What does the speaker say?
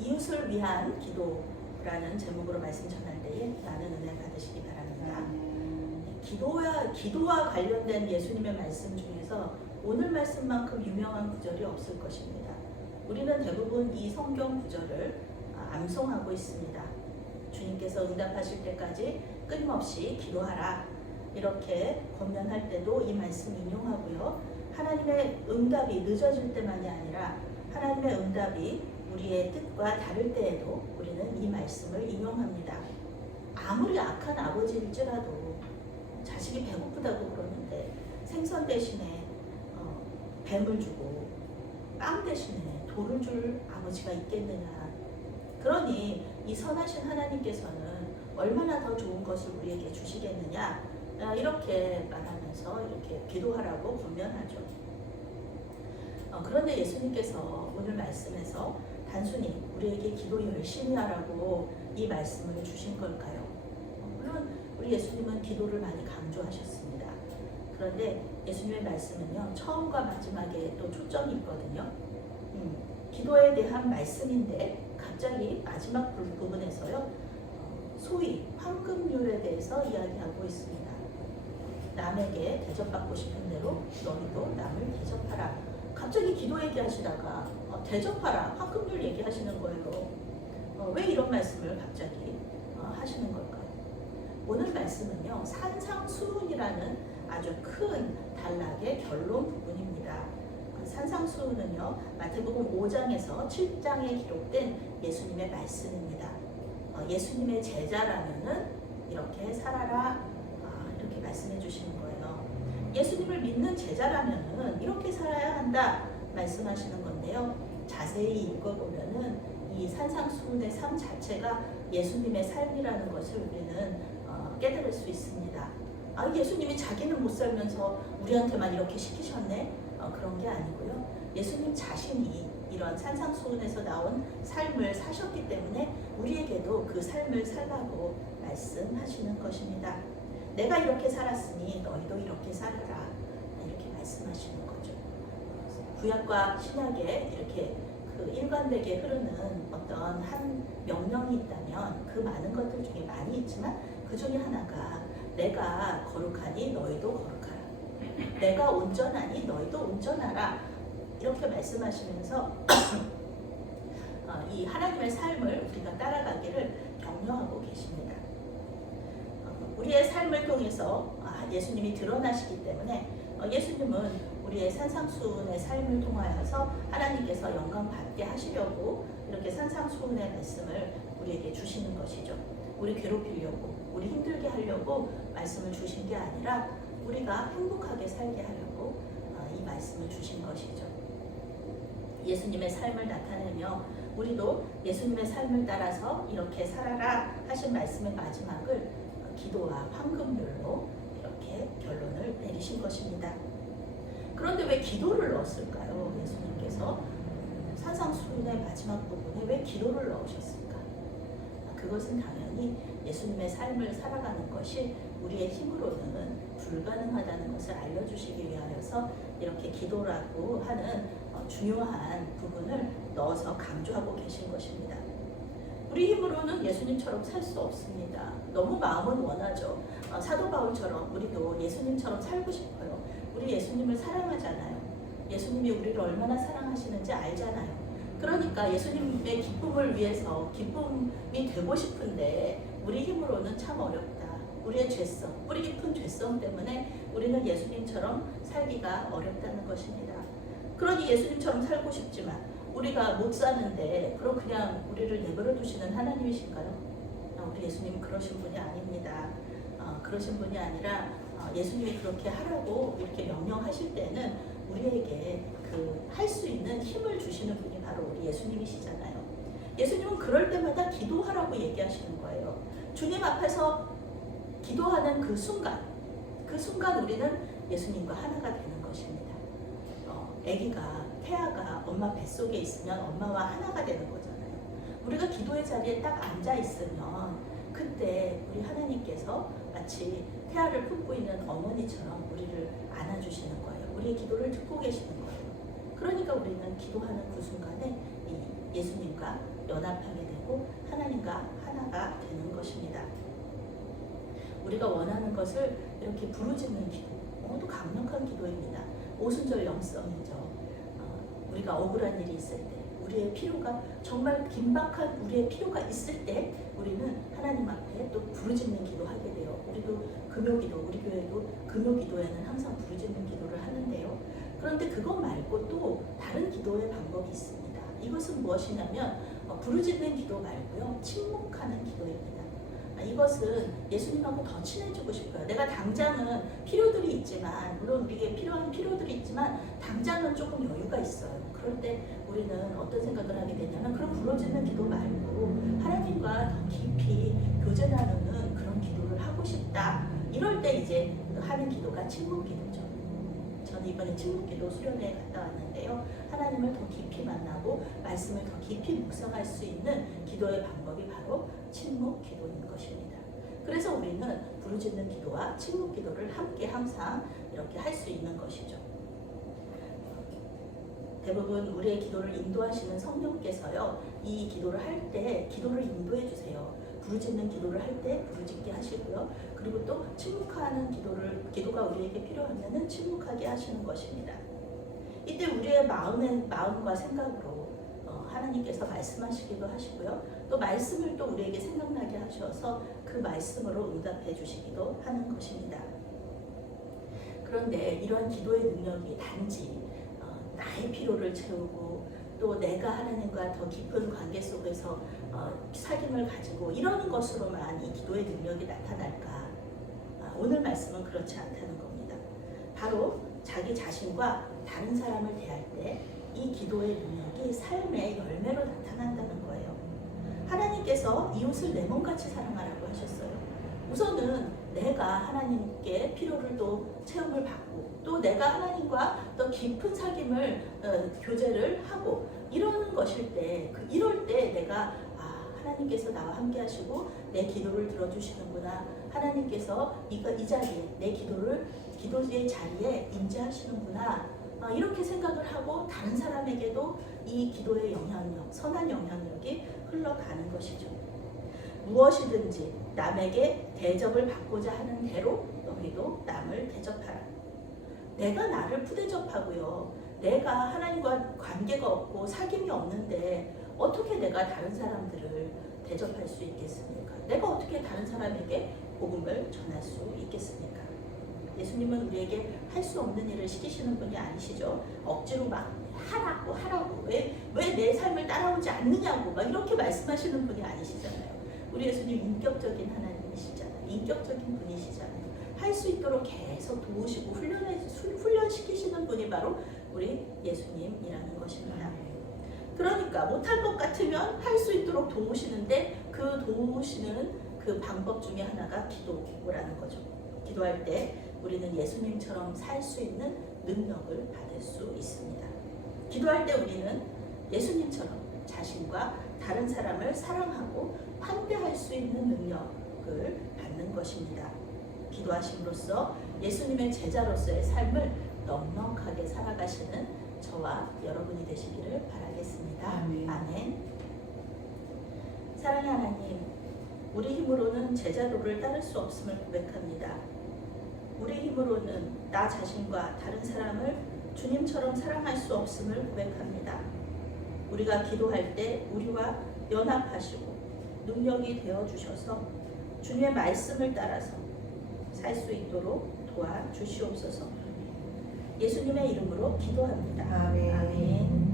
이웃을 위한 기도라는 제목으로 말씀 전할 때에 많은 은혜 받으시기 바랍니다. 기도와 관련된 예수님의 말씀 중에서 오늘 말씀만큼 유명한 구절이 없을 것입니다. 우리는 대부분 이 성경 구절을 암송하고 있습니다. 주님께서 응답하실 때까지 끊임없이 기도하라 이렇게 권면할 때도 이 말씀 인용하고요. 하나님의 응답이 늦어질 때만이 아니라 하나님의 응답이 우리의 뜻과 다를 때에도 우리는 이 말씀을 인용합니다. 아무리 악한 아버지일지라도 자식이 배고프다고 그러는데 생선 대신에 뱀을 주고 빵 대신에 돌을 줄 아버지가 있겠느냐. 그러니 이 선하신 하나님께서는 얼마나 더 좋은 것을 우리에게 주시겠느냐 이렇게 말하면서 이렇게 기도하라고 권면하죠. 그런데 예수님께서 오늘 말씀에서 단순히 우리에게 기도 열심히 하라고 이 말씀을 주신 걸까요? 물론 우리 예수님은 기도를 많이 강조하셨습니다. 그런데 예수님의 말씀은요, 처음과 마지막에 또 초점이 있거든요. 기도에 대한 말씀인데 갑자기 마지막 부분에서요, 소위 황금률에 대해서 이야기하고 있습니다. 남에게 대접받고 싶은 대로 너희도 남을 대접하라. 갑자기 기도 얘기하시다가 대접하라, 황금률 얘기하시는 거예요. 왜 이런 말씀을 갑자기 하시는 걸까요? 오늘 말씀은요, 산상수훈이라는 아주 큰 단락의 결론 부분입니다. 산상수훈은요, 마태복음 5장에서 7장에 기록된 예수님의 말씀입니다. 예수님의 제자라면은 이렇게 살아라 이렇게 말씀해 주시는 거예요. 예수님을 믿는 제자라면은 이렇게 살아야 한다 말씀하시는 건데요. 자세히 읽어보면은 이 산상수훈의 삶 자체가 예수님의 삶이라는 것을 우리는 깨달을 수 있습니다. 예수님이 자기는 못 살면서 우리한테만 이렇게 시키셨네? 그런 게 아니고요. 예수님 자신이 이런 산상수훈에서 나온 삶을 사셨기 때문에 우리에게도 그 삶을 살라고 말씀하시는 것입니다. 내가 이렇게 살았으니 너희도 이렇게 살아라 이렇게 말씀하시는 거죠. 구약과 신약에 이렇게 그 일관되게 흐르는 어떤 한 명령이 있다면 그 많은 것들 중에 많이 있지만 그 중에 하나가 내가 거룩하니 너희도 거룩하라. 내가 온전하니 너희도 온전하라. 이렇게 말씀하시면서 이 하나님의 삶을 우리가 따라가기를 격려하고 계십니다. 우리의 삶을 통해서 예수님이 드러나시기 때문에 예수님은 우리의 산상수훈의 삶을 통하여서 하나님께서 영광 받게 하시려고 이렇게 산상수훈의 말씀을 우리에게 주시는 것이죠. 우리 괴롭히려고, 우리 힘들게 하려고 말씀을 주신 게 아니라 우리가 행복하게 살게 하려고 이 말씀을 주신 것이죠. 예수님의 삶을 나타내며 우리도 예수님의 삶을 따라서 이렇게 살아라 하신 말씀의 마지막을 기도와 황금률로 이렇게 결론을 내리신 것입니다. 그런데 왜 기도를 넣었을까요? 예수님께서 산상수훈의 마지막 부분에 왜 기도를 넣으셨을까? 그것은 당연히 예수님의 삶을 살아가는 것이 우리의 힘으로는 불가능하다는 것을 알려주시기 위하여서 이렇게 기도라고 하는 중요한 부분을 넣어서 강조하고 계신 것입니다. 우리 힘으로는 예수님처럼 살 수 없습니다. 너무 마음은 원하죠. 사도 바울처럼 우리도 예수님처럼 살고 싶어요. 우리 예수님을 사랑하잖아요. 예수님이 우리를 얼마나 사랑하시는지 알잖아요. 그러니까 예수님의 기쁨을 위해서 기쁨이 되고 싶은데 우리 힘으로는 참 어렵다. 우리의 죄성, 뿌리 깊은 죄성 때문에 우리는 예수님처럼 살기가 어렵다는 것입니다. 그러니 예수님처럼 살고 싶지만 우리가 못 사는데 그럼 그냥 우리를 내버려 두시는 하나님이신가요? 우리 예수님은 그러신 분이 아닙니다. 그러신 분이 아니라 예수님이 그렇게 하라고 이렇게 명령하실 때는 우리에게 그 할 수 있는 힘을 주시는 분이 바로 우리 예수님이시잖아요. 예수님은 그럴 때마다 기도하라고 얘기하시는 거예요. 주님 앞에서 기도하는 그 순간 우리는 예수님과 하나가 되는 것입니다. 아기가 태아가 엄마 뱃속에 있으면 엄마와 하나가 되는 거잖아요. 우리가 기도의 자리에 딱 앉아 있으면 그때 우리 하나님께서 마치 태아를 품고 있는 어머니처럼 우리를 안아주시는 거예요. 우리의 기도를 듣고 계시는 거예요. 그러니까 우리는 기도하는 그 순간에 이 예수님과 연합하게 되고 하나님과 하나가 되는 것입니다. 우리가 원하는 것을 이렇게 부르짖는 기도, 또 강력한 기도입니다. 오순절 영성이죠. 우리가 억울한 일이 있을 때, 우리의 필요가 정말 긴박한 우리의 필요가 있을 때 우리는 하나님 앞에 또 부르짖는 기도하게 돼요. 우리도 금요기도, 우리 교회도 금요기도에는 항상 부르짖는 기도를 하는데요. 그런데 그것 말고 또 다른 기도의 방법이 있습니다. 이것은 무엇이냐면 부르짖는 기도 말고요, 침묵하는 기도입니다. 이것은 예수님하고 더 친해지고 싶어요. 내가 당장은 필요들이 있지만, 물론 우리에게 필요한 필요들이 있지만 당장은 조금 여유가 있어요. 그럴 때 우리는 어떤 생각을 하게 되냐면, 그런 부르짖는 기도 말고 하나님과 더 깊이 교제 나누는 그런 기도를 하고 싶다. 이럴 때 이제 하는 기도가 침묵 기도죠. 저는 이번에 침묵 기도 수련회에 갔다 왔는데요. 하나님을 더 깊이 만나고 말씀을 더 깊이 묵상할 수 있는 기도의 방법이 바로 침묵 기도인 것입니다. 그래서 우리는 부르짖는 기도와 침묵 기도를 함께 항상 이렇게 할 수 있는 것이죠. 대부분 우리의 기도를 인도하시는 성령께서요, 이 기도를 할 때 기도를 인도해 주세요. 부르짖는 기도를 할 때 부르짖게 하시고요. 그리고 또 침묵하는 기도가 우리에게 필요하면은 침묵하게 하시는 것입니다. 이때 우리의 마음과 생각으로 하나님께서 말씀하시기도 하시고요. 또 말씀을 또 우리에게 생각나게 하셔서 그 말씀으로 응답해 주시기도 하는 것입니다. 그런데 이러한 기도의 능력이 단지 나의 필요를 채우고 또 내가 하나님과 더 깊은 관계 속에서 사귐을 가지고 이러는 것으로만 이 기도의 능력이 나타날까? 오늘 말씀은 그렇지 않다는 겁니다. 바로 자기 자신과 다른 사람을 대할 때 이 기도의 능력이 삶의 열매로 나타난다는 거예요. 하나님께서 이웃을 내 몸같이 사랑하라고 하셨어요. 우선은 내가 하나님께 필요를 또 체험을 받고 또 내가 하나님과 더 깊은 사귐을 교제를 하고 이러는 것일 때 이럴 때 내가 하나님께서 나와 함께 하시고 내 기도를 들어주시는구나. 하나님께서 이 자리에 내 기도의 자리에 임재하시는구나. 이렇게 생각을 하고 다른 사람에게도 이 기도의 영향력, 선한 영향력이 흘러가는 것이죠. 무엇이든지 남에게 대접을 받고자 하는 대로 너희도 남을 대접하라. 내가 나를 푸대접하고요. 내가 하나님과 관계가 없고 사귐이 없는데 어떻게 내가 다른 사람들을 대접할 수 있겠습니까? 내가 어떻게 다른 사람에게 복음을 전할 수 있겠습니까? 예수님은 우리에게 할 수 없는 일을 시키시는 분이 아니시죠. 억지로 막 하라고 왜 내 삶을 따라오지 않느냐고 막 이렇게 말씀하시는 분이 아니시잖아요. 우리 예수님 인격적인 하나님이시잖아요. 인격적인 분이시잖아요. 할 수 있도록 계속 도우시고 훈련시키시는 분이 바로 우리 예수님이라는 것입니다. 그러니까 못할 것 같으면 할 수 있도록 도우시는데 그 도우시는 그 방법 중에 하나가 기도라는 거죠. 기도할 때 우리는 예수님처럼 살 수 있는 능력을 받을 수 있습니다. 기도할 때 우리는 예수님처럼 자신과 다른 사람을 사랑하고 환대할 수 있는 능력을 받는 것입니다. 기도하심으로써 예수님의 제자로서의 삶을 넉넉하게 살아가시는 저와 여러분이 되시기를 바라겠습니다. 아멘. 사랑의 하나님, 우리 힘으로는 제자도를 따를 수 없음을 고백합니다. 우리 힘으로는 나 자신과 다른 사람을 주님처럼 사랑할 수 없음을 고백합니다. 우리가 기도할 때 우리와 연합하시고 능력이 되어주셔서 주님의 말씀을 따라서 살 수 있도록 도와주시옵소서. 예수님의 이름으로 기도합니다. 아멘. 아멘.